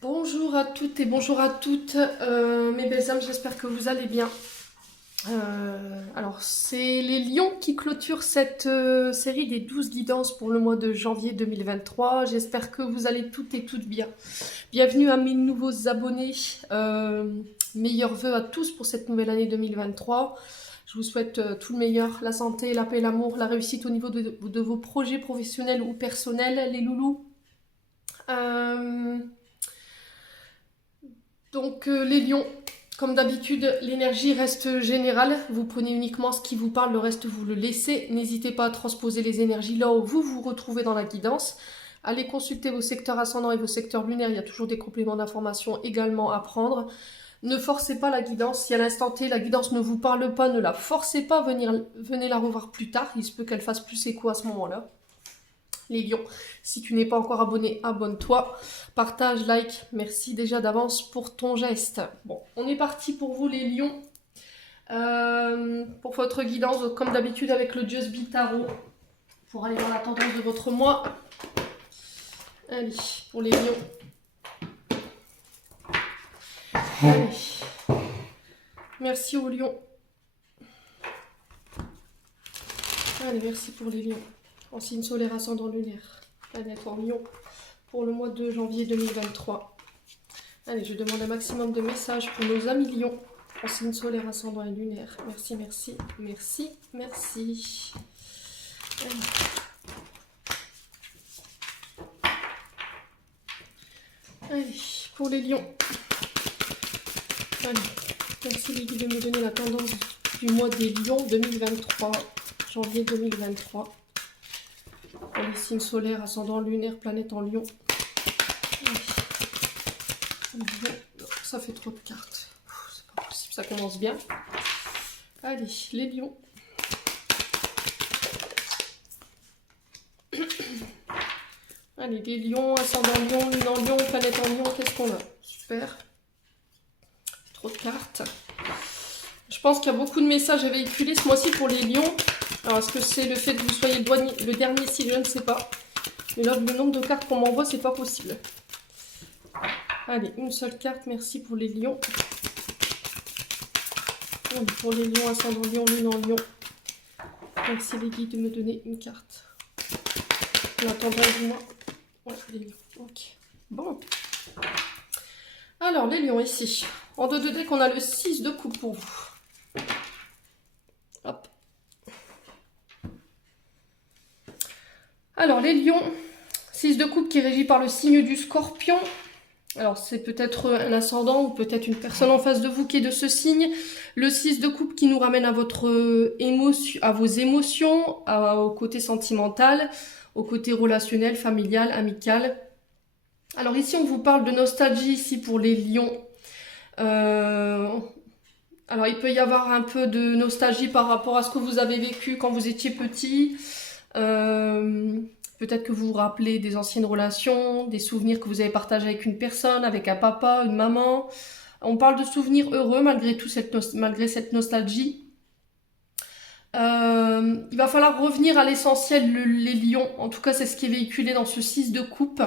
Bonjour à toutes et bonjour à toutes, mes belles âmes, j'espère que vous allez bien. Alors, c'est les lions qui clôturent cette série des 12 guidances pour le mois de janvier 2023. J'espère que vous allez toutes et toutes bien. Bienvenue à mes nouveaux abonnés. Meilleurs vœux à tous pour cette nouvelle année 2023. Je vous souhaite tout le meilleur, la santé, la paix, l'amour, la réussite au niveau de vos projets professionnels ou personnels, les loulous. Euh, les lions, comme d'habitude, l'énergie reste générale. Vous prenez uniquement ce qui vous parle, le reste vous le laissez. N'hésitez pas à transposer les énergies là où vous vous retrouvez dans la guidance. Allez consulter vos secteurs ascendants et vos secteurs lunaires, il y a toujours des compléments d'information également à prendre. Ne forcez pas la guidance, si à l'instant T la guidance ne vous parle pas, ne la forcez pas, venez la revoir plus tard, il se peut qu'elle fasse plus écho à ce moment-là. Les lions, si tu n'es pas encore abonné, abonne-toi, partage, like, merci déjà d'avance pour ton geste. Bon, on est parti pour vous les lions, pour votre guidance, comme d'habitude avec le Just Be Tarot, pour aller dans la tendance de votre mois. Allez, pour les lions. Allez, merci aux lions. Allez, merci pour les lions. En signe solaire ascendant lunaire, planète en lion, pour le mois de janvier 2023. Allez, je demande un maximum de messages pour nos amis lions, en signe solaire ascendant et lunaire. Merci, merci, merci, merci. Allez, pour les lions. Allez, merci les guides de me donner la tendance du mois des lions 2023, janvier 2023. Pour les signes solaires, ascendant lunaire, planète en lion. Ça fait trop de cartes. C'est pas possible, ça commence bien. Allez, les lions. Allez, les lions, ascendant lion, lune en lion, planète en lion, qu'est-ce qu'on a? Super. Trop de cartes. Je pense qu'il y a beaucoup de messages à véhiculer ce mois-ci pour les lions. Alors, est-ce que c'est le fait que vous soyez le dernier signe? Je ne sais pas. Mais là, le nombre de cartes qu'on m'envoie, c'est pas possible. Allez, une seule carte, merci pour les lions. Pour les lions, ascendant lion, lune en lion. Merci les guides de me donner une carte. En attendant du mois. Ouais, les lions. Ok. Bon. Alors, les lions ici. En 2 de deck, on a le 6 de coupe pour vous. Hop. Alors, les lions, 6 de coupe qui est régi par le signe du scorpion. Alors, c'est peut-être un ascendant ou peut-être une personne en face de vous qui est de ce signe. Le 6 de coupe qui nous ramène à votre émotion, à vos émotions, au côté sentimental, au côté relationnel, familial, amical. Alors ici, on vous parle de nostalgie ici pour les lions. Alors, il peut y avoir un peu de nostalgie par rapport à ce que vous avez vécu quand vous étiez petit. Peut-être que vous vous rappelez des anciennes relations, des souvenirs que vous avez partagés avec une personne, avec un papa, une maman. On parle de souvenirs heureux malgré tout malgré cette nostalgie. Il va falloir revenir à l'essentiel, les lions. En tout cas, c'est ce qui est véhiculé dans ce 6 de coupe.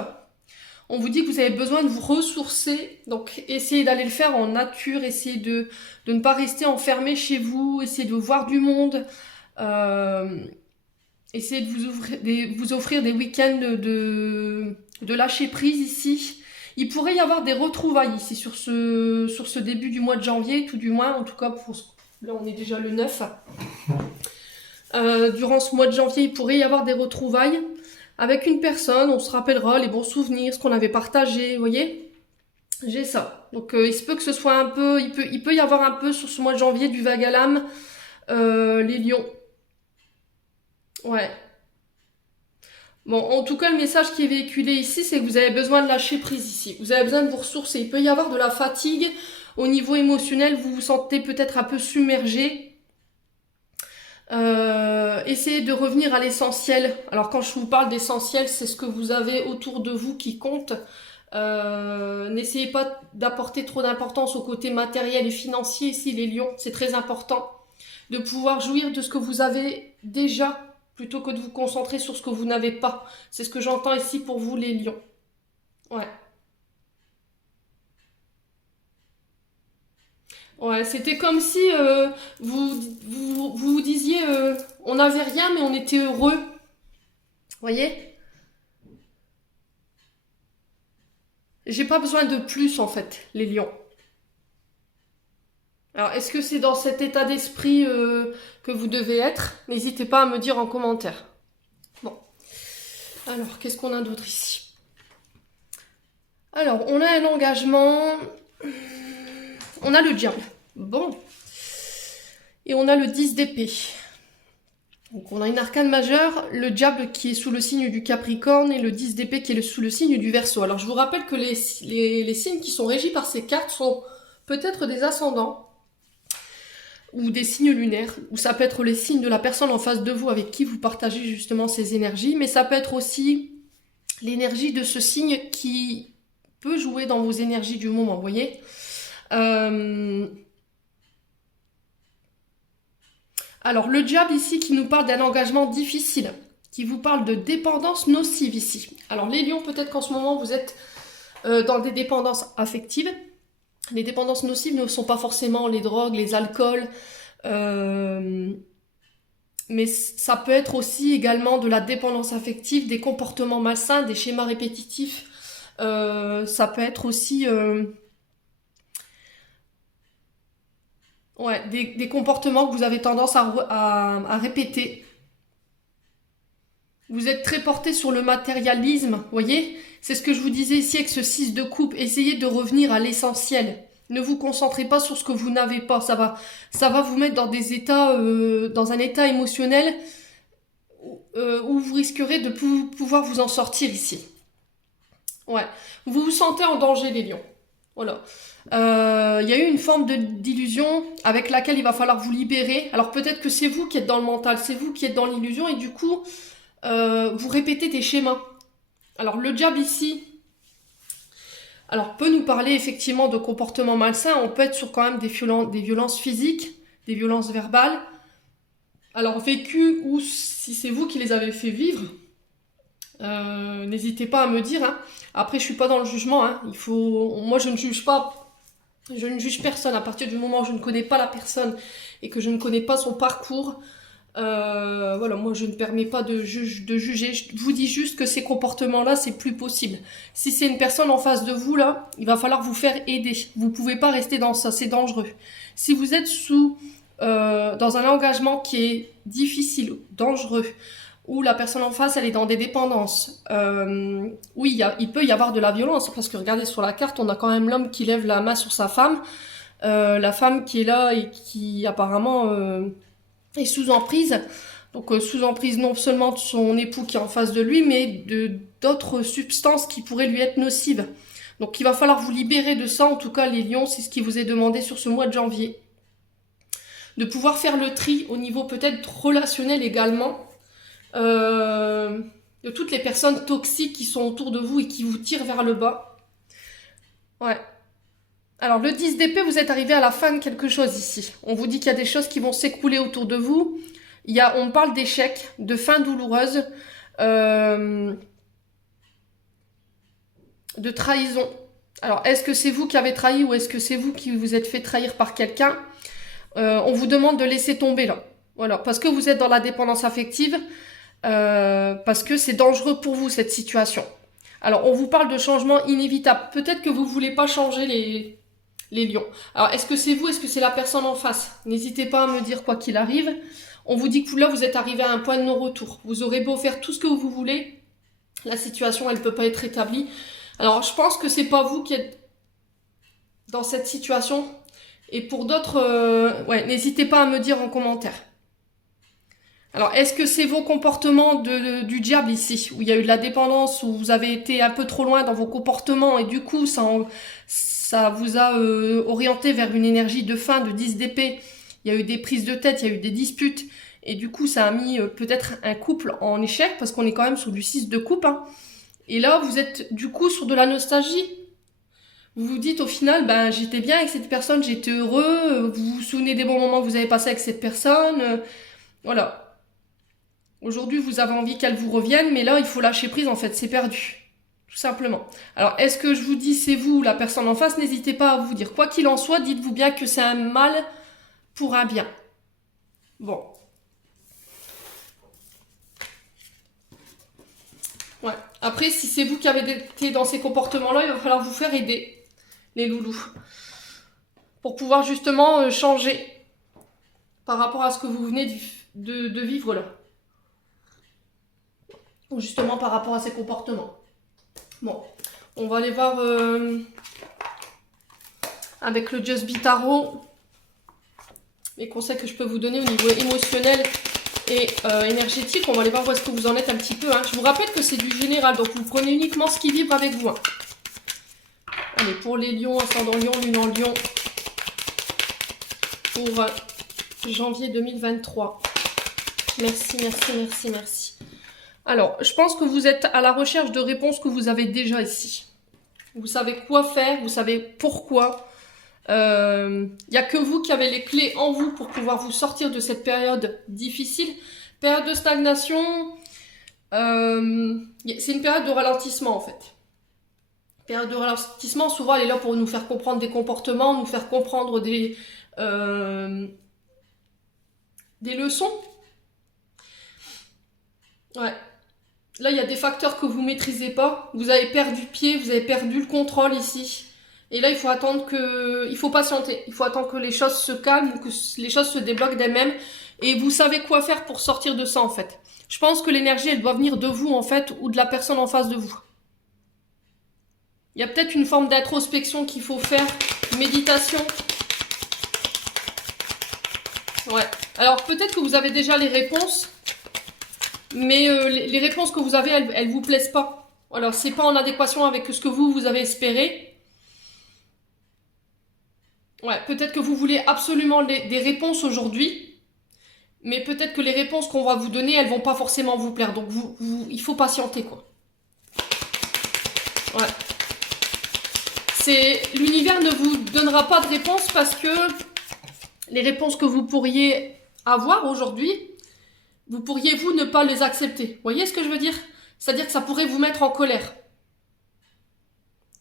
On vous dit que vous avez besoin de vous ressourcer, donc essayez d'aller le faire en nature, essayez de ne pas rester enfermé chez vous, essayez de voir du monde, essayez de vous offrir des week-ends de lâcher prise ici. Il pourrait y avoir des retrouvailles ici sur ce début du mois de janvier, tout du moins, en tout cas là on est déjà le 9. Durant ce mois de janvier, il pourrait y avoir des retrouvailles. Avec une personne, on se rappellera les bons souvenirs, ce qu'on avait partagé, vous voyez. J'ai ça. Donc il se peut que ce soit un peu, il peut y avoir un peu sur ce mois de janvier du vague à l'âme, les lions. Ouais. Bon, en tout cas, le message qui est véhiculé ici, c'est que vous avez besoin de lâcher prise ici. Vous avez besoin de vous ressourcer. Il peut y avoir de la fatigue au niveau émotionnel, vous vous sentez peut-être un peu submergé. Essayez de revenir à l'essentiel. Alors quand je vous parle d'essentiel, c'est ce que vous avez autour de vous qui compte. N'essayez pas d'apporter trop d'importance au côté matériel et financier ici, les lions. C'est très important de pouvoir jouir de ce que vous avez déjà plutôt que de vous concentrer sur ce que vous n'avez pas. C'est ce que j'entends ici pour vous, les lions. Ouais. Ouais, c'était comme si vous disiez on n'avait rien mais on était heureux. Vous voyez? J'ai pas besoin de plus en fait, les lions. Alors, est-ce que c'est dans cet état d'esprit que vous devez être? N'hésitez pas à me dire en commentaire. Bon, alors, qu'est-ce qu'on a d'autre ici? Alors, on a un engagement. On a le diable. Bon. Et on a le 10 d'épée. Donc, on a une arcane majeure, le diable qui est sous le signe du Capricorne et le 10 d'épée qui est sous le signe du Verseau. Alors, je vous rappelle que les signes qui sont régis par ces cartes sont peut-être des ascendants ou des signes lunaires, ou ça peut être les signes de la personne en face de vous avec qui vous partagez justement ces énergies, mais ça peut être aussi l'énergie de ce signe qui peut jouer dans vos énergies du moment, vous voyez. Alors, le diable ici qui nous parle d'un engagement difficile, qui vous parle de dépendance nocive ici. Alors, les lions, peut-être qu'en ce moment, vous êtes dans des dépendances affectives. Les dépendances nocives ne sont pas forcément les drogues, les alcools, mais ça peut être aussi également de la dépendance affective, des comportements malsains, des schémas répétitifs. Ça peut être aussi ouais, des comportements que vous avez tendance à répéter. Vous êtes très porté sur le matérialisme, voyez? C'est ce que je vous disais ici avec ce 6 de coupe. Essayez de revenir à l'essentiel. Ne vous concentrez pas sur ce que vous n'avez pas. Ça va vous mettre dans des états, dans un état émotionnel où vous risquerez de pouvoir vous en sortir ici. Ouais. Vous vous sentez en danger, les lions. Voilà. Il y a eu une forme d'illusion avec laquelle il va falloir vous libérer. Alors peut-être que c'est vous qui êtes dans le mental, c'est vous qui êtes dans l'illusion et du coup, vous répétez des schémas. Alors le diable ici, alors peut nous parler effectivement de comportements malsains, on peut être sur quand même des violences physiques, des violences verbales, alors vécues ou si c'est vous qui les avez fait vivre, n'hésitez pas à me dire, hein. Après je suis pas dans le jugement, hein. Moi je ne juge pas, je ne juge personne à partir du moment où je ne connais pas la personne et que je ne connais pas son parcours. Voilà, moi je ne permets pas de juger, je vous dis juste que ces comportements-là, c'est plus possible. Si c'est une personne en face de vous, là, il va falloir vous faire aider. Vous pouvez pas rester dans ça, c'est dangereux. Si vous êtes dans un engagement qui est difficile, dangereux, où la personne en face, elle est dans des dépendances, oui, il peut y avoir de la violence, parce que regardez sur la carte, on a quand même l'homme qui lève la main sur sa femme, la femme qui est là et qui apparemment... est sous emprise, donc sous emprise non seulement de son époux qui est en face de lui, mais d'autres substances qui pourraient lui être nocives. Donc il va falloir vous libérer de ça, en tout cas les lions, c'est ce qui vous est demandé sur ce mois de janvier. De pouvoir faire le tri au niveau peut-être relationnel également, de toutes les personnes toxiques qui sont autour de vous et qui vous tirent vers le bas. Ouais. Alors le 10 d'épée, vous êtes arrivé à la fin de quelque chose ici. On vous dit qu'il y a des choses qui vont s'écrouler autour de vous. On parle d'échecs, de fins douloureuses, de trahison. Alors est-ce que c'est vous qui avez trahi ou est-ce que c'est vous qui vous êtes fait trahir par quelqu'un? On vous demande de laisser tomber là. Voilà, parce que vous êtes dans la dépendance affective, parce que c'est dangereux pour vous cette situation. Alors on vous parle de changement inévitable. Peut-être que vous ne voulez pas changer les lions. Alors, est-ce que c'est vous, est-ce que c'est la personne en face? N'hésitez pas à me dire quoi qu'il arrive. On vous dit que là, vous êtes arrivé à un point de non-retour. Vous aurez beau faire tout ce que vous voulez, la situation, elle ne peut pas être rétablie. Alors, je pense que c'est pas vous qui êtes dans cette situation. Et pour d'autres, ouais, n'hésitez pas à me dire en commentaire. Alors, est-ce que c'est vos comportements du diable ici, où il y a eu de la dépendance, où vous avez été un peu trop loin dans vos comportements, et du coup, ça vous a orienté vers une énergie de fin, de 10 d'épée. Il y a eu des prises de tête, il y a eu des disputes, et du coup, ça a mis peut-être un couple en échec, parce qu'on est quand même sur du 6 de coupe, hein. Et là, vous êtes du coup sur de la nostalgie. Vous vous dites au final, ben j'étais bien avec cette personne, j'étais heureux, vous vous souvenez des bons moments que vous avez passés avec cette personne, voilà. Aujourd'hui, vous avez envie qu'elle vous revienne, mais là, il faut lâcher prise, en fait, c'est perdu. tout simplement. Alors, est-ce que je vous dis c'est vous ou la personne en face? N'hésitez pas à vous dire. Quoi qu'il en soit, dites-vous bien que c'est un mal pour un bien. Bon. Ouais. Après, si c'est vous qui avez été dans ces comportements-là, il va falloir vous faire aider, les loulous. Pour pouvoir justement changer par rapport à ce que vous venez de vivre là. Ou justement par rapport à ces comportements. Bon, on va aller voir avec le Just Be Tarot les conseils que je peux vous donner au niveau émotionnel et énergétique. On va aller voir où est-ce que vous en êtes un petit peu. Hein. Je vous rappelle que c'est du général, donc vous prenez uniquement ce qui vibre avec vous. Hein. Allez, pour les lions, ascendant lion, lune en lion, pour janvier 2023. Merci, merci, merci, merci. Alors, je pense que vous êtes à la recherche de réponses que vous avez déjà ici. Vous savez quoi faire, vous savez pourquoi. Il n'y a que vous qui avez les clés en vous pour pouvoir vous sortir de cette période difficile. Période de stagnation, c'est une période de ralentissement en fait. Période de ralentissement, souvent elle est là pour nous faire comprendre des comportements, nous faire comprendre des leçons. Ouais. Là, il y a des facteurs que vous ne maîtrisez pas. Vous avez perdu pied, vous avez perdu le contrôle ici. Et là, il faut attendre que... Il faut patienter. Il faut attendre que les choses se calment, que les choses se débloquent d'elles-mêmes. Et vous savez quoi faire pour sortir de ça, en fait. Je pense que l'énergie, elle doit venir de vous, en fait, ou de la personne en face de vous. Il y a peut-être une forme d'introspection qu'il faut faire. Méditation. Ouais. Alors, peut-être que vous avez déjà les réponses. Mais les réponses que vous avez, elles vous plaisent pas. Alors, c'est pas en adéquation avec ce que vous avez espéré. Ouais, peut-être que vous voulez absolument des réponses aujourd'hui. Mais peut-être que les réponses qu'on va vous donner, elles vont pas forcément vous plaire. Donc, il faut patienter, quoi. Ouais. L'univers ne vous donnera pas de réponse parce que les réponses que vous pourriez avoir aujourd'hui, vous pourriez, vous, ne pas les accepter. Vous voyez ce que je veux dire? C'est-à-dire que ça pourrait vous mettre en colère.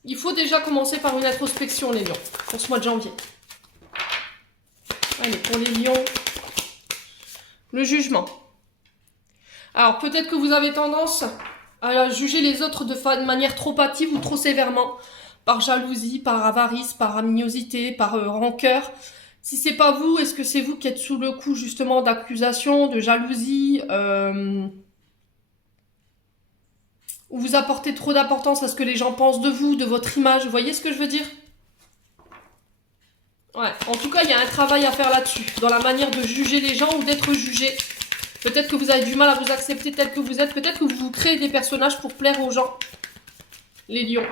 Il faut déjà commencer par une introspection, les lions, pour ce mois de janvier. Allez, pour les lions, le jugement. Alors, peut-être que vous avez tendance à juger les autres de manière trop hâtive ou trop sévèrement, par jalousie, par avarice, par aminosité, par rancœur. Si c'est pas vous, est-ce que c'est vous qui êtes sous le coup justement d'accusations, de jalousie, ou vous apportez trop d'importance à ce que les gens pensent de vous, de votre image, vous voyez ce que je veux dire? Ouais, en tout cas, il y a un travail à faire là-dessus, dans la manière de juger les gens ou d'être jugé. Peut-être que vous avez du mal à vous accepter tel que vous êtes, peut-être que vous créez des personnages pour plaire aux gens. Les lions.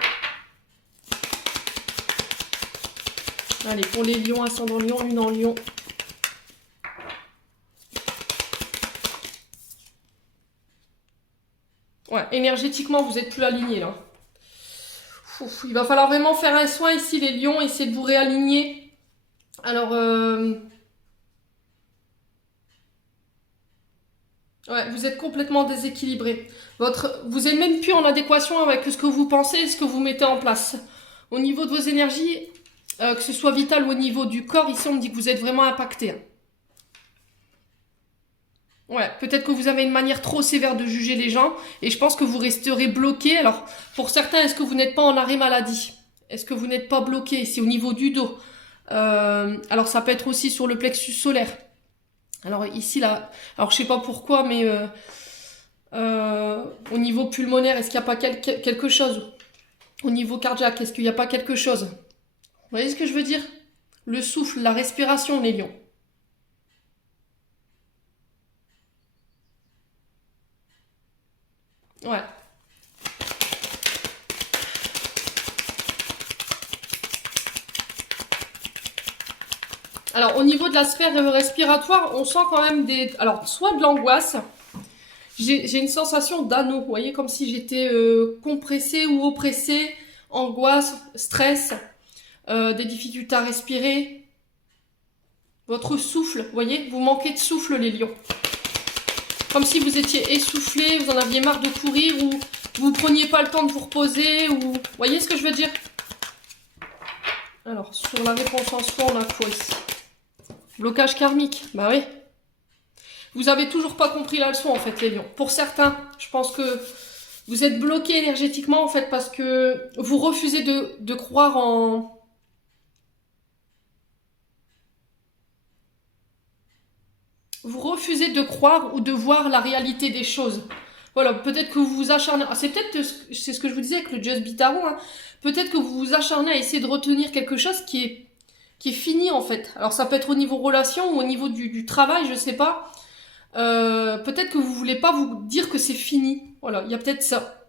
Allez, pour les lions, ascendant lion, lune en lion. Ouais, énergétiquement, vous n'êtes plus alignés, là. Ouf, il va falloir vraiment faire un soin ici, les lions, essayer de vous réaligner. Alors, ouais, vous êtes complètement déséquilibré. Vous n'êtes même plus en adéquation avec ce que vous pensez et ce que vous mettez en place. Au niveau de vos énergies, que ce soit vital ou au niveau du corps, ici on me dit que vous êtes vraiment impacté. Hein. Ouais, peut-être que vous avez une manière trop sévère de juger les gens et je pense que vous resterez bloqué. Alors, pour certains, est-ce que vous n'êtes pas en arrêt maladie? Est-ce que vous n'êtes pas bloqué? C'est au niveau du dos. Alors, ça peut être aussi sur le plexus solaire. Alors, ici, là, alors je sais pas pourquoi, mais au niveau pulmonaire, est-ce qu'il n'y a pas quelque chose? Au niveau cardiaque, est-ce qu'il n'y a pas quelque chose? Vous voyez ce que je veux dire? Le souffle, la respiration, les lions. Ouais. Alors, au niveau de la sphère respiratoire, on sent quand même alors, soit de l'angoisse. J'ai une sensation d'anneau, vous voyez, comme si j'étais compressée ou oppressée, angoisse, stress, des difficultés à respirer. Votre souffle, vous voyez, vous manquez de souffle, les lions. Comme si vous étiez essoufflé, vous en aviez marre de courir, ou vous ne preniez pas le temps de vous reposer, ou... Vous voyez ce que je veux dire? Alors, sur la réponse en soi, on a quoi ici? Blocage karmique, bah oui. Vous avez toujours pas compris la leçon, en fait, les lions. Pour certains, je pense que vous êtes bloqués énergétiquement, en fait, parce que vous refusez de croire en... Vous refusez de croire ou de voir la réalité des choses. Voilà, peut-être que vous vous acharnez... Ah, c'est peut-être... C'est ce que je vous disais avec le Just Be Tarot, hein. Peut-être que vous vous acharnez à essayer de retenir quelque chose qui est fini, en fait. Alors, ça peut être au niveau relation ou au niveau du travail, je sais pas. Peut-être que vous voulez pas vous dire que c'est fini. Voilà, il y a peut-être ça.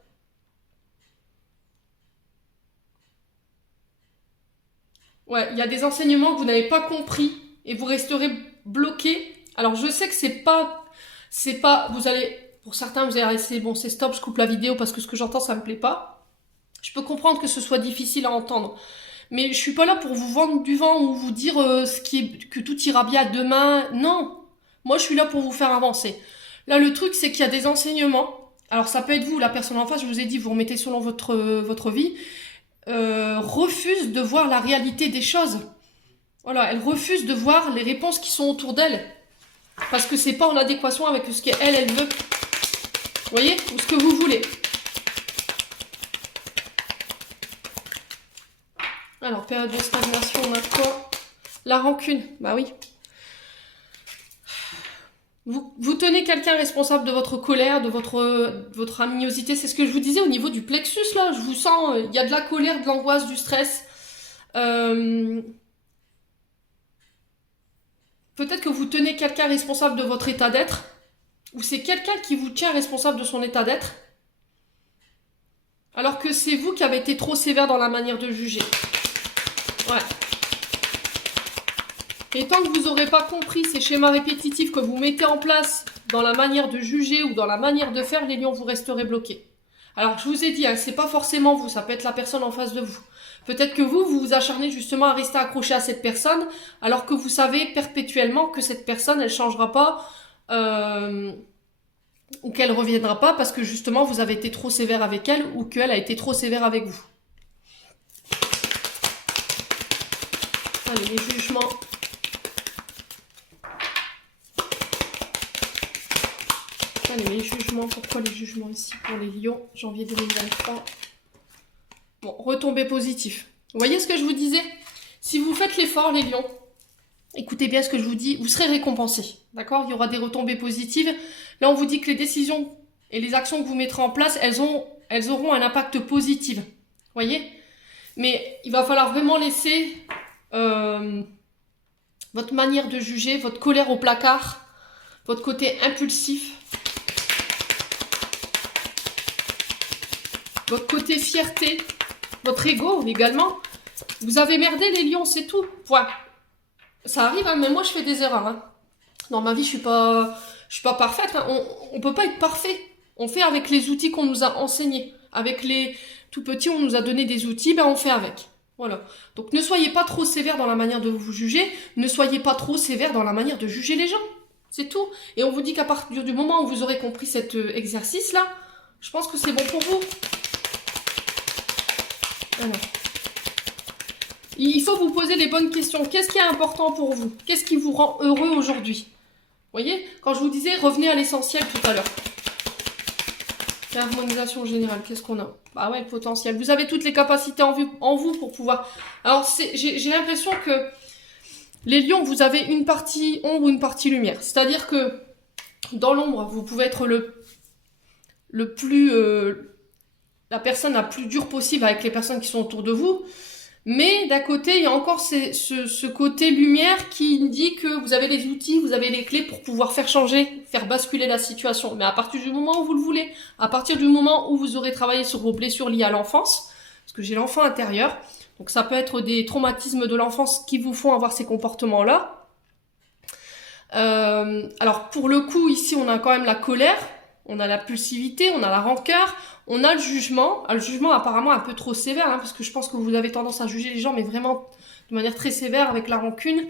Ouais, il y a des enseignements que vous n'avez pas compris et vous resterez bloqué. Alors je sais que c'est pas, vous allez, pour certains vous allez rester, bon c'est stop, je coupe la vidéo parce que ce que j'entends ça me plaît pas. Je peux comprendre que ce soit difficile à entendre, mais je suis pas là pour vous vendre du vent ou vous dire que tout ira bien demain. Non, moi je suis là pour vous faire avancer. Là le truc c'est qu'il y a des enseignements. Alors ça peut être vous, la personne en face, je vous ai dit, vous remettez selon votre vie. Refuse de voir la réalité des choses. Voilà, elle refuse de voir les réponses qui sont autour d'elle. Parce que c'est pas en adéquation avec ce qu'elle, elle veut. Vous voyez? Ou ce que vous voulez. Alors, période de stagnation, on a quoi? La rancune, bah oui. Vous tenez quelqu'un responsable de votre colère, de votre animosité. C'est ce que je vous disais au niveau du plexus, là. Je vous sens, il y a de la colère, de l'angoisse, du stress. Peut-être que vous tenez quelqu'un responsable de votre état d'être. Ou c'est quelqu'un qui vous tient responsable de son état d'être. Alors que c'est vous qui avez été trop sévère dans la manière de juger. Ouais. Et tant que vous n'aurez pas compris ces schémas répétitifs que vous mettez en place dans la manière de juger ou dans la manière de faire, les lions, vous resterez bloqués. Alors, je vous ai dit, hein, c'est pas forcément vous, ça peut être la personne en face de vous. Peut-être que vous vous acharnez justement à rester accroché à cette personne, alors que vous savez perpétuellement que cette personne, elle changera pas, ou qu'elle reviendra pas parce que justement vous avez été trop sévère avec elle ou qu'elle a été trop sévère avec vous. Allez, les jugements. Allez, les jugements. Pourquoi les jugements ici pour les lions, janvier 2023? Bon, retombée positif. Vous voyez ce que je vous disais? Si vous faites l'effort, les lions, écoutez bien ce que je vous dis, vous serez récompensés. D'accord? Il y aura des retombées positives. Là, on vous dit que les décisions et les actions que vous mettrez en place, elles auront un impact positif. Vous voyez? Mais il va falloir vraiment laisser votre manière de juger, votre colère au placard, votre côté impulsif, votre côté fierté, votre ego également. Vous avez merdé les lions, c'est tout. Voilà. Ça arrive, hein, mais moi je fais des erreurs. Hein. Dans ma vie, je suis pas parfaite. Hein. On peut pas être parfait. On fait avec les outils qu'on nous a enseignés. Avec les tout petits, on nous a donné des outils, ben on fait avec. Voilà. Donc ne soyez pas trop sévère dans la manière de vous juger. Ne soyez pas trop sévère dans la manière de juger les gens. C'est tout. Et on vous dit qu'à partir du moment où vous aurez compris cet exercice-là, je pense que c'est bon pour vous. Alors. Il faut vous poser les bonnes questions. Qu'est-ce qui est important pour vous? Qu'est-ce qui vous rend heureux aujourd'hui? Vous voyez? Quand je vous disais, revenez à l'essentiel tout à l'heure. Harmonisation générale, qu'est-ce qu'on a? Bah ouais, le potentiel. Vous avez toutes les capacités en vous pour pouvoir... Alors, j'ai l'impression que les lions, vous avez une partie ombre ou une partie lumière. C'est-à-dire que dans l'ombre, vous pouvez être le plus... la personne la plus dure possible avec les personnes qui sont autour de vous. Mais d'un côté, il y a encore ce côté lumière qui dit que vous avez les outils, vous avez les clés pour pouvoir faire changer, faire basculer la situation. Mais à partir du moment où vous le voulez, à partir du moment où vous aurez travaillé sur vos blessures liées à l'enfance, parce que j'ai l'enfant intérieur, donc ça peut être des traumatismes de l'enfance qui vous font avoir ces comportements-là. Alors pour le coup, ici, on a quand même la colère, on a la pulsivité, on a la rancœur, on a le jugement. Le jugement apparemment un peu trop sévère, hein, parce que je pense que vous avez tendance à juger les gens, mais vraiment de manière très sévère avec la rancune.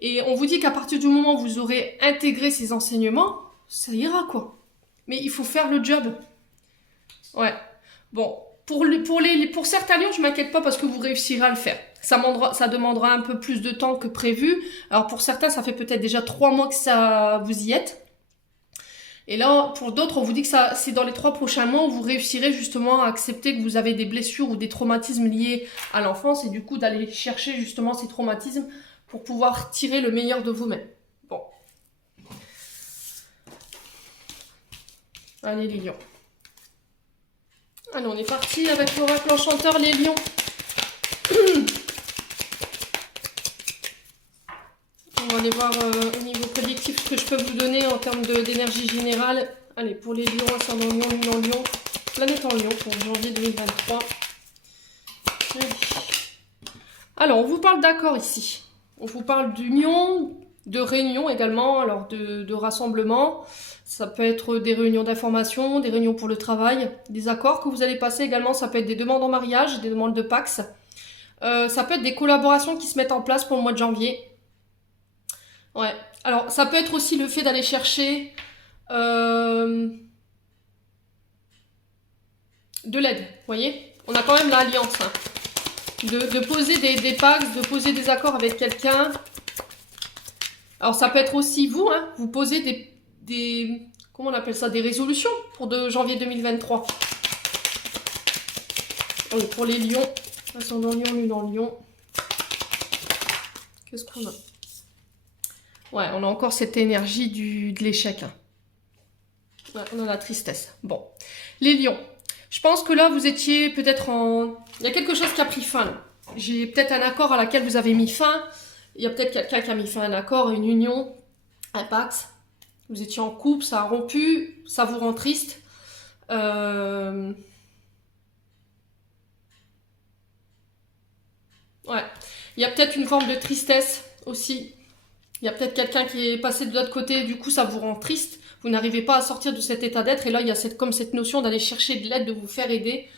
Et on vous dit qu'à partir du moment où vous aurez intégré ces enseignements, ça ira quoi. Mais il faut faire le job. Ouais. Bon, pour certains lions, je m'inquiète pas parce que vous réussirez à le faire. Ça demandera un peu plus de temps que prévu. Alors pour certains, ça fait peut-être déjà 3 mois que ça vous y êtes. Et là, pour d'autres, on vous dit que c'est dans les 3 prochains mois où vous réussirez justement à accepter que vous avez des blessures ou des traumatismes liés à l'enfance et du coup d'aller chercher justement ces traumatismes pour pouvoir tirer le meilleur de vous-même. Bon. Allez les lions. Allez, on est parti avec l'oracle enchanteur, les lions. On va aller voir au niveau prédictif ce que je peux vous donner en termes d'énergie générale. Allez, pour les lions, ascendant lion, lune en lion, planète en lion pour janvier 2023. Allez. Alors, on vous parle d'accord ici. On vous parle d'union, de réunion également, alors de rassemblement. Ça peut être des réunions d'information, des réunions pour le travail, des accords que vous allez passer également. Ça peut être des demandes en mariage, des demandes de Pax. Ça peut être des collaborations qui se mettent en place pour le mois de janvier. Ouais. Alors, ça peut être aussi le fait d'aller chercher de l'aide, vous voyez. On a quand même l'alliance. Hein. De poser des pactes, de poser des accords avec quelqu'un. Alors, ça peut être aussi vous, hein, vous posez comment on appelle ça, des résolutions pour janvier 2023. Oui, pour les lions, ascendant lion, lune en lion. Qu'est-ce qu'on a? Ouais, on a encore cette énergie de l'échec. Hein. Ouais, on a la tristesse. Bon, les lions. Je pense que là, vous étiez peut-être en... Il y a quelque chose qui a pris fin. J'ai peut-être un accord à laquelle vous avez mis fin. Il y a peut-être quelqu'un qui a mis fin à un accord, une union, un pacte. Vous étiez en couple, ça a rompu, ça vous rend triste. Ouais. Il y a peut-être une forme de tristesse aussi. Il y a peut-être quelqu'un qui est passé de l'autre côté, du coup ça vous rend triste. Vous n'arrivez pas à sortir de cet état d'être. Et là, il y a comme cette notion d'aller chercher de l'aide, de vous faire aider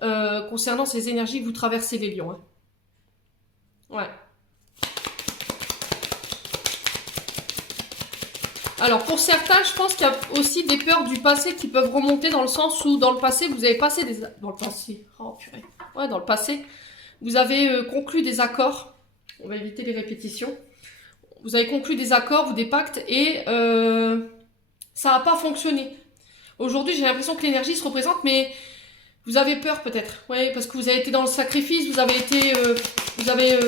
concernant ces énergies que vous traversez, les lions. Hein. Ouais. Alors pour certains, je pense qu'il y a aussi des peurs du passé qui peuvent remonter dans le sens où dans le passé, vous avez passé des... Dans le passé, oh purée. Ouais, dans le passé, vous avez conclu des accords. On va éviter les répétitions. Vous avez conclu des accords ou des pactes et ça n'a pas fonctionné. Aujourd'hui, j'ai l'impression que l'énergie se représente, mais vous avez peur peut-être. Ouais, parce que vous avez été dans le sacrifice, vous avez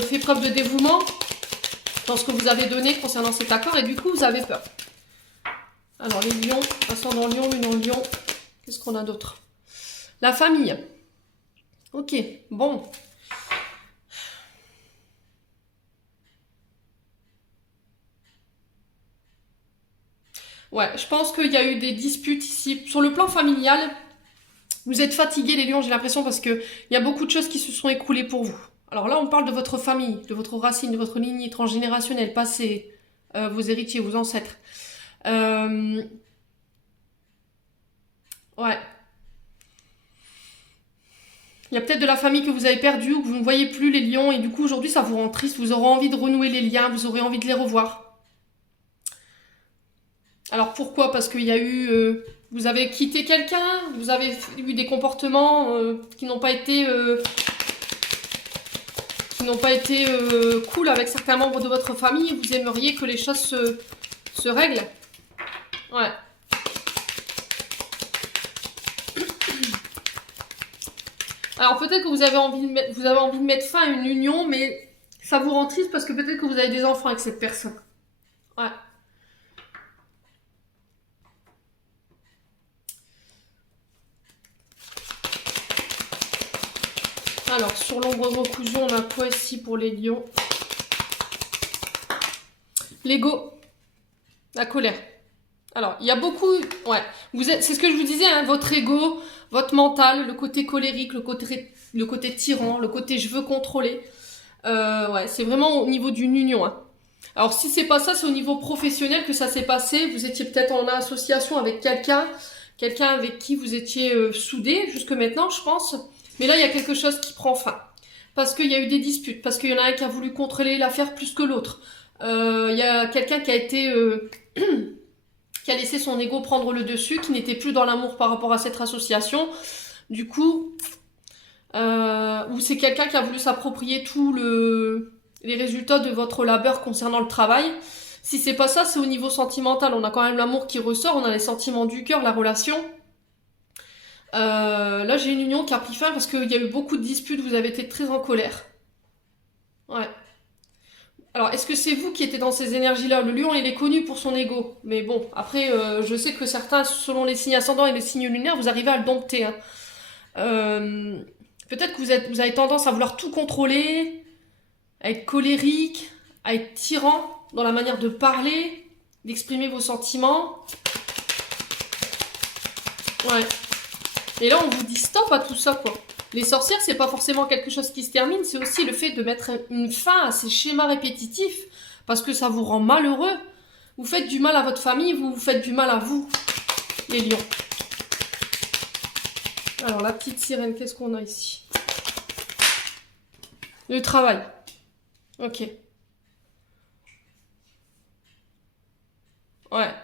fait preuve de dévouement dans ce que vous avez donné concernant cet accord et du coup, vous avez peur. Alors, les lions, ascendant lion, lune en lion. Qu'est-ce qu'on a d'autre? La famille. Ok, bon. Ouais, je pense qu'il y a eu des disputes ici. Sur le plan familial, vous êtes fatigués les lions, j'ai l'impression, parce qu'il y a beaucoup de choses qui se sont écroulées pour vous. Alors là, on parle de votre famille, de votre racine, de votre lignée transgénérationnelle, passée, vos héritiers, vos ancêtres. Ouais. Il y a peut-être de la famille que vous avez perdue ou que vous ne voyez plus, les lions, et du coup, aujourd'hui, ça vous rend triste. Vous aurez envie de renouer les liens, vous aurez envie de les revoir. Alors pourquoi? Parce qu'il y a eu... vous avez quitté quelqu'un, vous avez eu des comportements qui n'ont pas été... cool avec certains membres de votre famille. Vous aimeriez que les choses se règlent. Ouais. Alors peut-être que vous avez envie de mettre fin à une union, mais ça vous rend triste parce que peut-être que vous avez des enfants avec cette personne. Ouais. Alors, sur l'ombre recousu, on a quoi ici pour les lions? L'ego, la colère. Alors, il y a beaucoup... Ouais, c'est ce que je vous disais, hein, votre ego, votre mental, le côté colérique, le côté tyran, le côté je veux contrôler. Ouais, c'est vraiment au niveau d'une union. Hein. Alors, si c'est pas ça, c'est au niveau professionnel que ça s'est passé. Vous étiez peut-être en association avec quelqu'un avec qui vous étiez soudés jusque maintenant, je pense. Mais là, il y a quelque chose qui prend fin. Parce qu'il y a eu des disputes, parce qu'il y en a un qui a voulu contrôler l'affaire plus que l'autre. Il y a quelqu'un qui a été... qui qui a laissé son ego prendre le dessus, qui n'était plus dans l'amour par rapport à cette association. Du coup, ou c'est quelqu'un qui a voulu s'approprier les résultats de votre labeur concernant le travail. Si c'est pas ça, c'est au niveau sentimental. On a quand même l'amour qui ressort, on a les sentiments du cœur, la relation. Là, j'ai une union qui a pris fin parce qu'il y a eu beaucoup de disputes, vous avez été très en colère. Ouais. Alors, est-ce que c'est vous qui étiez dans ces énergies-là? Le lion, il est connu pour son ego. Mais bon, après, je sais que certains, selon les signes ascendants et les signes lunaires, vous arrivez à le dompter. Hein. Peut-être que vous avez tendance à vouloir tout contrôler, à être colérique, à être tyran dans la manière de parler, d'exprimer vos sentiments. Ouais. Et là, on vous dit stop à tout ça, quoi. Les sorcières, c'est pas forcément quelque chose qui se termine, c'est aussi le fait de mettre une fin à ces schémas répétitifs, parce que ça vous rend malheureux. Vous faites du mal à votre famille, vous faites du mal à vous, les lions. Alors, la petite sirène, qu'est-ce qu'on a ici? Le travail. Ok. Ouais.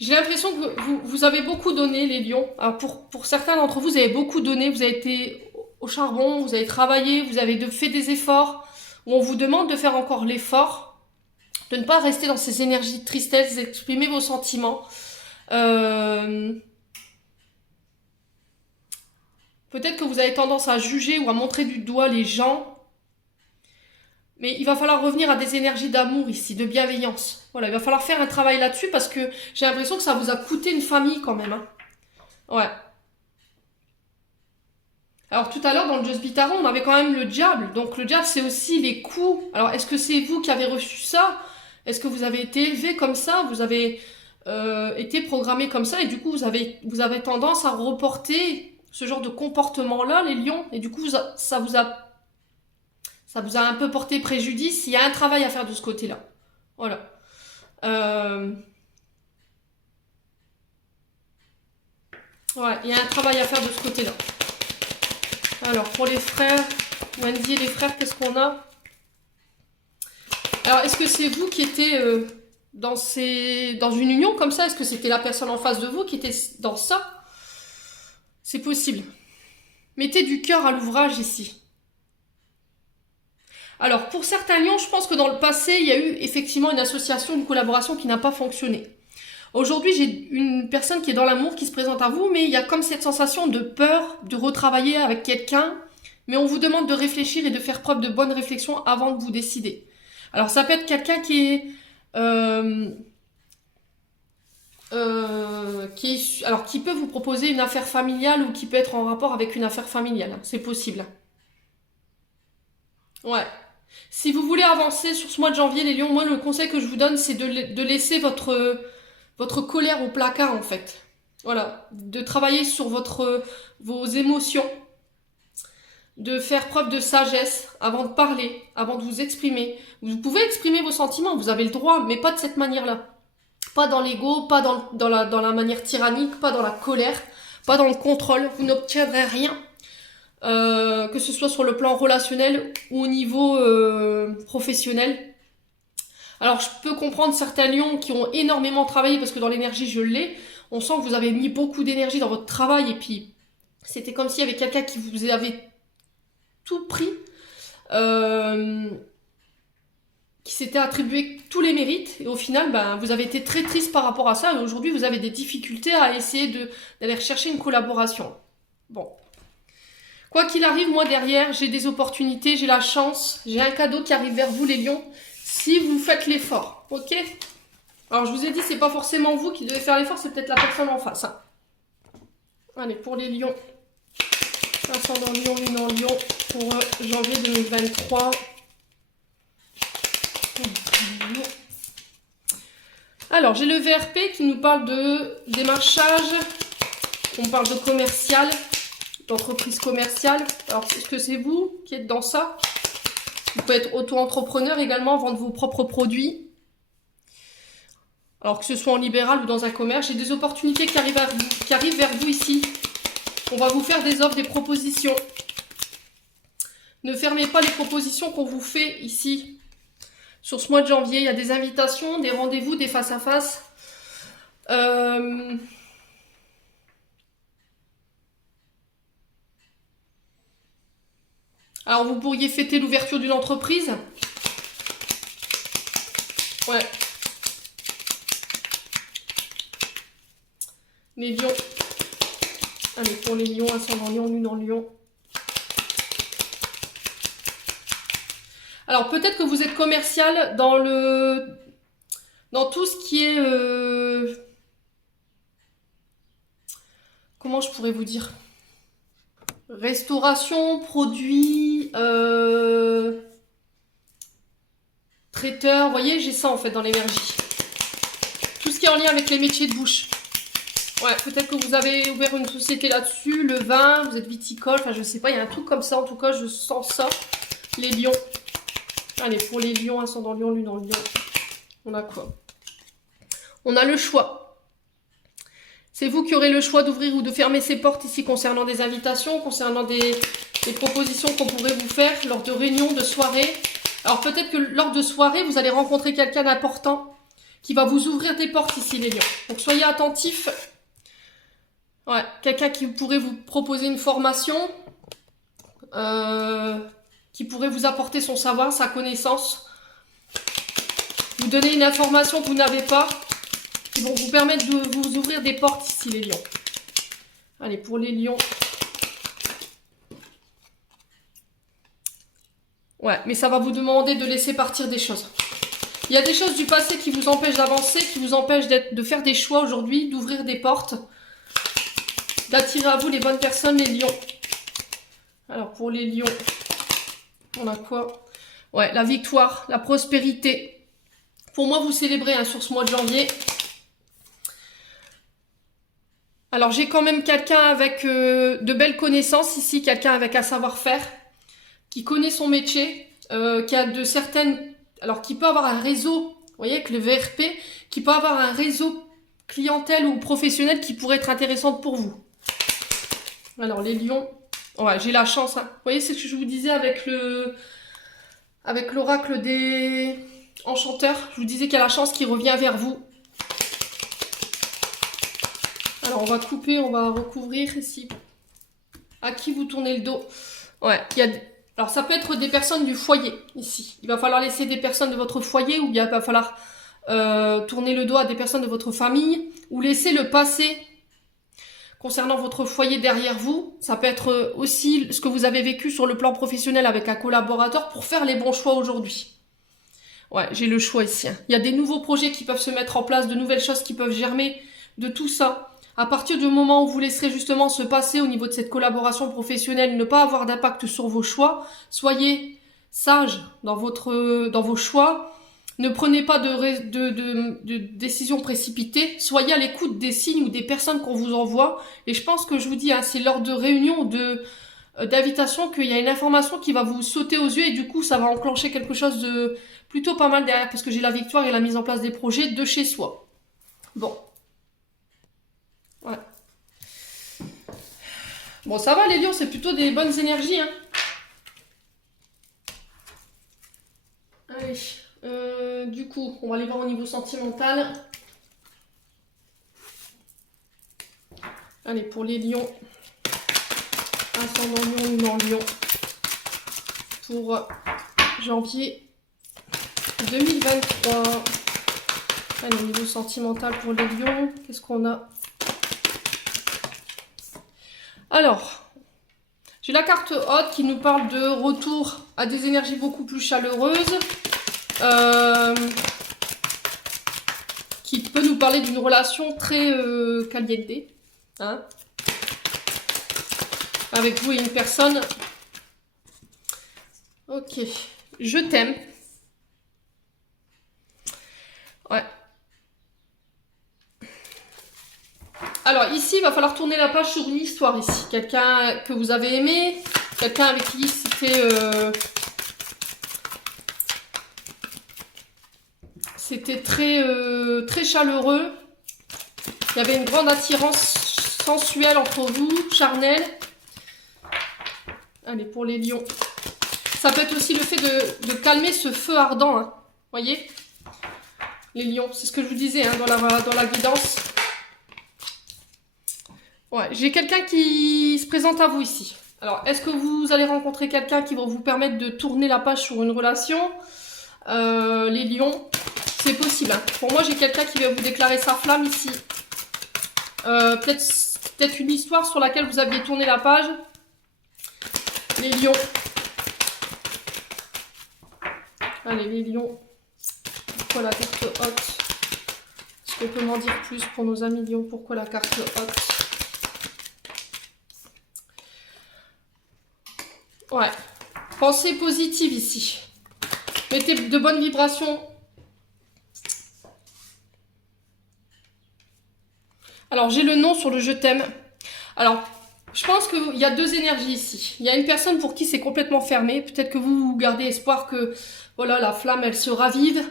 J'ai l'impression que vous avez beaucoup donné, les lions. Alors pour certains d'entre vous, vous avez beaucoup donné, vous avez été au charbon, vous avez travaillé, vous avez fait des efforts, où on vous demande de faire encore l'effort, de ne pas rester dans ces énergies de tristesse, d'exprimer vos sentiments. Peut-être que vous avez tendance à juger ou à montrer du doigt les gens. Mais il va falloir revenir à des énergies d'amour ici, de bienveillance. Voilà, il va falloir faire un travail là-dessus parce que j'ai l'impression que ça vous a coûté une famille quand même. Hein. Ouais. Alors tout à l'heure, dans le Just Be Tarot, on avait quand même le diable. Donc le diable, c'est aussi les coups. Alors est-ce que c'est vous qui avez reçu ça? Est-ce que vous avez été élevé comme ça? Vous avez été programmé comme ça? Et du coup, vous avez tendance à reporter ce genre de comportement-là, les lions. Et du coup, ça vous a un peu porté préjudice. Il y a un travail à faire de ce côté-là. Voilà. Ouais, il y a un travail à faire de ce côté-là. Alors, pour les frères, Wendy et les frères, qu'est-ce qu'on a? Alors, est-ce que c'est vous qui étiez dans une union comme ça? Est-ce que c'était la personne en face de vous qui était dans ça? C'est possible. Mettez du cœur à l'ouvrage ici. Alors, pour certains lions, je pense que dans le passé, il y a eu effectivement une association, une collaboration qui n'a pas fonctionné. Aujourd'hui, j'ai une personne qui est dans l'amour qui se présente à vous, mais il y a comme cette sensation de peur de retravailler avec quelqu'un, mais on vous demande de réfléchir et de faire preuve de bonne réflexion avant de vous décider. Alors, ça peut être quelqu'un qui peut vous proposer une affaire familiale ou qui peut être en rapport avec une affaire familiale. C'est possible. Ouais. Si vous voulez avancer sur ce mois de janvier, les lions, moi, le conseil que je vous donne, c'est de laisser votre colère au placard, en fait. Voilà. De travailler sur vos émotions. De faire preuve de sagesse avant de parler, avant de vous exprimer. Vous pouvez exprimer vos sentiments, vous avez le droit, mais pas de cette manière-là. Pas dans l'ego, pas dans la manière tyrannique, pas dans la colère, pas dans le contrôle. Vous n'obtiendrez rien. Que ce soit sur le plan relationnel ou au niveau professionnel. Alors je peux comprendre certains lions qui ont énormément travaillé parce que dans l'énergie je l'ai. On sent que vous avez mis beaucoup d'énergie dans votre travail et puis c'était comme s'il y avait quelqu'un qui vous avait tout pris, qui s'était attribué tous les mérites et au final vous avez été très triste par rapport à ça et aujourd'hui vous avez des difficultés à essayer d'aller rechercher une collaboration. Bon. Quoi qu'il arrive, moi derrière, j'ai des opportunités, j'ai la chance, j'ai un cadeau qui arrive vers vous les lions, si vous faites l'effort, ok? Alors je vous ai dit, c'est pas forcément vous qui devez faire l'effort, c'est peut-être la personne en face. Hein. Allez, pour les lions, ascendant lion, lune en lion, pour janvier 2023. Alors, j'ai le VRP qui nous parle de démarchage, on parle de commercial, d'entreprise commerciale. Alors, est-ce que c'est vous qui êtes dans ça? Vous pouvez être auto-entrepreneur également, vendre vos propres produits. Alors, que ce soit en libéral ou dans un commerce, j'ai des opportunités qui arrivent vers vous ici. On va vous faire des offres, des propositions. Ne fermez pas les propositions qu'on vous fait ici. Sur ce mois de janvier, il y a des invitations, des rendez-vous, des face-à-face. Alors, vous pourriez fêter l'ouverture d'une entreprise. Ouais. Les lions. Allez, pour les lions, ascendant lion, lune en lion. Alors, peut-être que vous êtes commercial dans tout ce qui est... Comment je pourrais vous dire? Restauration, produits, traiteur. Vous voyez, j'ai ça en fait dans l'énergie. Tout ce qui est en lien avec les métiers de bouche. Ouais, peut-être que vous avez ouvert une société là-dessus, le vin, vous êtes viticole, enfin je sais pas, il y a un truc comme ça, en tout cas je sens ça. Les lions. Allez, pour les lions, ascendant lion, lune en lion, on a quoi? On a le choix. C'est vous qui aurez le choix d'ouvrir ou de fermer ces portes ici concernant des invitations, concernant des propositions qu'on pourrait vous faire lors de réunions, de soirées. Alors peut-être que lors de soirées, vous allez rencontrer quelqu'un d'important qui va vous ouvrir des portes ici, les lions. Donc soyez attentifs. Ouais, quelqu'un qui pourrait vous proposer une formation, qui pourrait vous apporter son savoir, sa connaissance, vous donner une information que vous n'avez pas, qui vont vous permettre de vous ouvrir des portes ici, les lions. Allez, pour les lions. Ouais, mais ça va vous demander de laisser partir des choses. Il y a des choses du passé qui vous empêchent d'avancer, qui vous empêchent de faire des choix aujourd'hui, d'ouvrir des portes, d'attirer à vous les bonnes personnes, les lions. Alors, pour les lions, on a quoi? Ouais, la victoire, la prospérité. Pour moi, vous célébrez hein, sur ce mois de janvier. Alors, j'ai quand même quelqu'un avec de belles connaissances ici, quelqu'un avec un savoir-faire, qui connaît son métier, qui a de certaines... Alors, qui peut avoir un réseau, vous voyez, avec le VRP, qui peut avoir un réseau clientèle ou professionnel qui pourrait être intéressante pour vous. Alors, les lions, ouais, j'ai la chance. Hein. Vous voyez, c'est ce que je vous disais avec l'oracle des enchanteurs. Je vous disais qu'il y a la chance qui revient vers vous. Alors, on va couper, on va recouvrir ici. À qui vous tournez le dos? Ouais, il y a... Alors, ça peut être des personnes du foyer, ici. Il va falloir laisser des personnes de votre foyer ou bien il va falloir tourner le dos à des personnes de votre famille ou laisser le passé concernant votre foyer derrière vous. Ça peut être aussi ce que vous avez vécu sur le plan professionnel avec un collaborateur pour faire les bons choix aujourd'hui. Ouais, j'ai le choix ici. Hein. Il y a des nouveaux projets qui peuvent se mettre en place, de nouvelles choses qui peuvent germer, de tout ça. À partir du moment où vous laisserez justement se passer au niveau de cette collaboration professionnelle, ne pas avoir d'impact sur vos choix, soyez sage dans vos choix. Ne prenez pas de décisions précipitées. Soyez à l'écoute des signes ou des personnes qu'on vous envoie. Et je pense que je vous dis, hein, c'est lors de réunions ou d'invitations qu'il y a une information qui va vous sauter aux yeux et du coup, ça va enclencher quelque chose de plutôt pas mal derrière parce que j'ai la victoire et la mise en place des projets de chez soi. Bon. Ouais. Bon, ça va les lions, c'est plutôt des bonnes énergies. Hein. Allez. Du coup, on va aller voir au niveau sentimental. Allez, pour les lions. Ascendant lion, lune en lion. Pour janvier 2023. Allez, au niveau sentimental pour les lions, qu'est-ce qu'on a? Alors, j'ai la carte haute qui nous parle de retour à des énergies beaucoup plus chaleureuses. Qui peut nous parler d'une relation très caliente. Hein, avec vous et une personne. Ok. Je t'aime. Ouais. Alors ici, il va falloir tourner la page sur une histoire ici. Quelqu'un que vous avez aimé, quelqu'un avec qui c'était très chaleureux. Il y avait une grande attirance sensuelle entre vous, charnelle. Allez, pour les lions. Ça peut être aussi le fait de calmer ce feu ardent. Hein. Voyez? Les lions, c'est ce que je vous disais hein, dans la guidance. Ouais, j'ai quelqu'un qui se présente à vous ici. Alors, est-ce que vous allez rencontrer quelqu'un qui va vous permettre de tourner la page sur une relation? Les lions, c'est possible. Hein. Pour moi, j'ai quelqu'un qui va vous déclarer sa flamme ici. Peut-être une histoire sur laquelle vous aviez tourné la page. Les lions. Allez, les lions. Pourquoi la carte haute? Est-ce qu'on peut m'en dire plus pour nos amis lions? Pourquoi la carte haute? Ouais. Pensée positive ici. Mettez de bonnes vibrations. Alors, j'ai le nom sur le je t'aime. Alors, je pense qu'il y a deux énergies ici. Il y a une personne pour qui c'est complètement fermé. Peut-être que vous gardez espoir que voilà, la flamme, elle se ravive.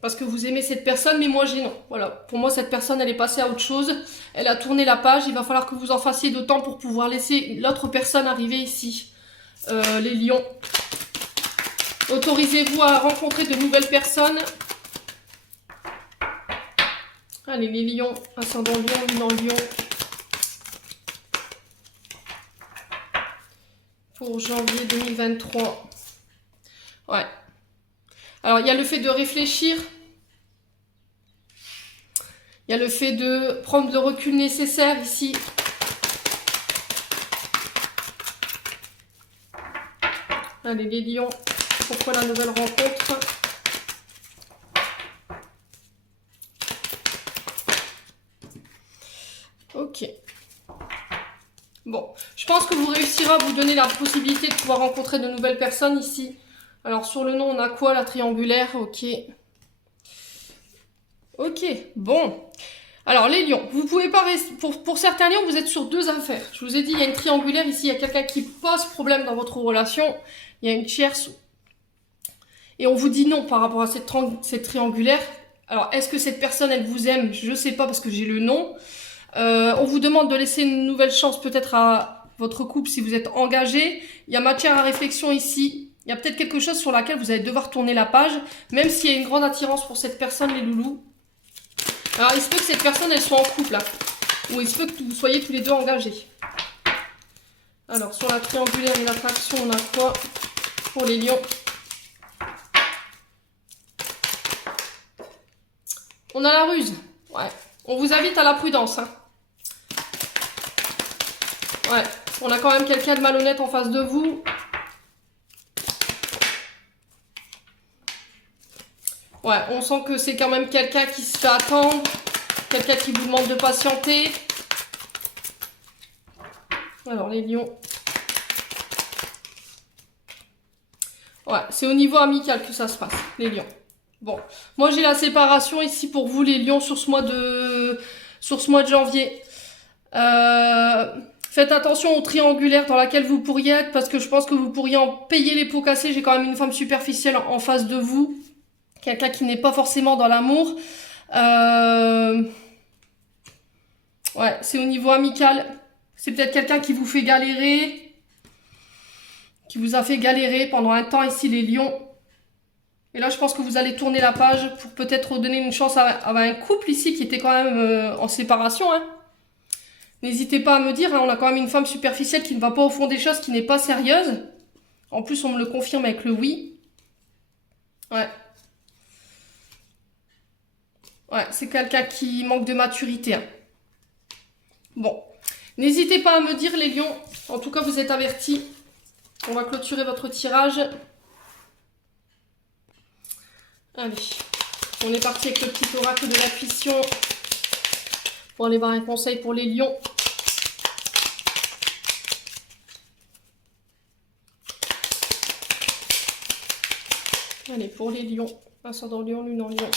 Parce que vous aimez cette personne, mais moi, j'ai non. Voilà. Pour moi, cette personne, elle est passée à autre chose. Elle a tourné la page. Il va falloir que vous en fassiez d'autant pour pouvoir laisser l'autre personne arriver ici. Les lions. Autorisez-vous à rencontrer de nouvelles personnes. Allez, les lions, ascendant lion, lune en lion. Pour janvier 2023. Ouais. Alors, il y a le fait de réfléchir. Il y a le fait de prendre le recul nécessaire ici. Allez, les lions, pourquoi la nouvelle rencontre? Ok. Bon, je pense que vous réussirez à vous donner la possibilité de pouvoir rencontrer de nouvelles personnes ici. Alors, sur le nom, on a quoi? La triangulaire, ok. Ok, bon. Alors, les lions, vous pouvez pas rester... Pour certains lions, vous êtes sur deux affaires. Je vous ai dit, il y a une triangulaire ici, il y a quelqu'un qui pose problème dans votre relation. Il y a une tierce. Et on vous dit non par rapport à cette triangulaire. Alors, est-ce que cette personne, elle vous aime? Je sais pas parce que j'ai le nom. On vous demande de laisser une nouvelle chance peut-être à votre couple si vous êtes engagé. Il y a matière à réflexion ici. Il y a peut-être quelque chose sur laquelle vous allez devoir tourner la page. Même s'il y a une grande attirance pour cette personne, les loulous. Alors, il se peut que cette personne, elle soit en couple, là. Ou il se peut que vous soyez tous les deux engagés. Alors, sur la triangulaire et l'attraction, on a quoi pour les lions? On a la ruse. Ouais. On vous invite à la prudence, hein. Ouais. On a quand même quelqu'un de malhonnête en face de vous. Ouais, on sent que c'est quand même quelqu'un qui se fait attendre. Quelqu'un qui vous demande de patienter. Alors, les lions. Ouais, c'est au niveau amical que ça se passe, les lions. Bon, moi j'ai la séparation ici pour vous, les lions, sur ce mois de janvier. Faites attention au triangulaire dans laquelle vous pourriez être, parce que je pense que vous pourriez en payer les pots cassés. J'ai quand même une femme superficielle en face de vous. Quelqu'un qui n'est pas forcément dans l'amour. Ouais, c'est au niveau amical. C'est peut-être quelqu'un qui vous fait galérer. Qui vous a fait galérer pendant un temps ici, les lions. Et là, je pense que vous allez tourner la page pour peut-être redonner une chance à un couple ici qui était quand même en séparation. Hein. N'hésitez pas à me dire, hein, on a quand même une femme superficielle qui ne va pas au fond des choses, qui n'est pas sérieuse. En plus, on me le confirme avec le oui. Ouais. Ouais, c'est quelqu'un qui manque de maturité. Hein. Bon. N'hésitez pas à me dire, les lions. En tout cas, vous êtes avertis. On va clôturer votre tirage. Allez. On est parti avec le petit oracle de l'intuition. Pour aller voir un conseil pour les lions. Allez, pour les lions. Ascendant lion, lune en lion.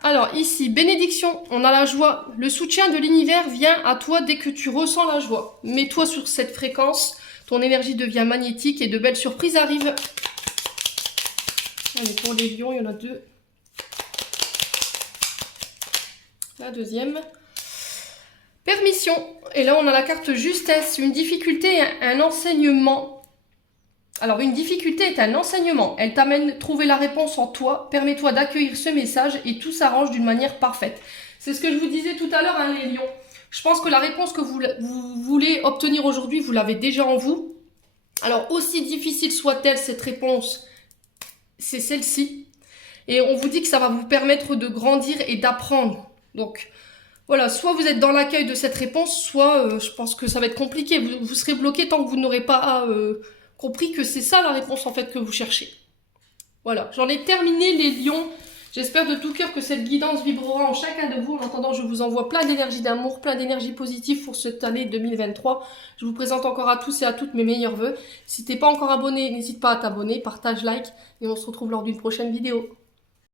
Alors ici, bénédiction, on a la joie. Le soutien de l'univers vient à toi dès que tu ressens la joie. Mets-toi sur cette fréquence, ton énergie devient magnétique et de belles surprises arrivent. Allez, pour les lions, il y en a deux. La deuxième. Permission. Et là, on a la carte justesse, une difficulté, un enseignement. Alors, une difficulté est un enseignement. Elle t'amène à trouver la réponse en toi. Permets-toi d'accueillir ce message et tout s'arrange d'une manière parfaite. C'est ce que je vous disais tout à l'heure, hein, les lions. Je pense que la réponse que vous voulez obtenir aujourd'hui, vous l'avez déjà en vous. Alors, aussi difficile soit-elle, cette réponse, c'est celle-ci. Et on vous dit que ça va vous permettre de grandir et d'apprendre. Donc, voilà, soit vous êtes dans l'accueil de cette réponse, soit je pense que ça va être compliqué. Vous serez bloqué tant que vous n'aurez pas compris que c'est ça la réponse en fait que vous cherchez. Voilà, j'en ai terminé les lions. J'espère de tout cœur que cette guidance vibrera en chacun de vous. En attendant, je vous envoie plein d'énergie d'amour, plein d'énergie positive pour cette année 2023. Je vous présente encore à tous et à toutes mes meilleurs vœux. Si t'es pas encore abonné, n'hésite pas à t'abonner, partage, like, et on se retrouve lors d'une prochaine vidéo.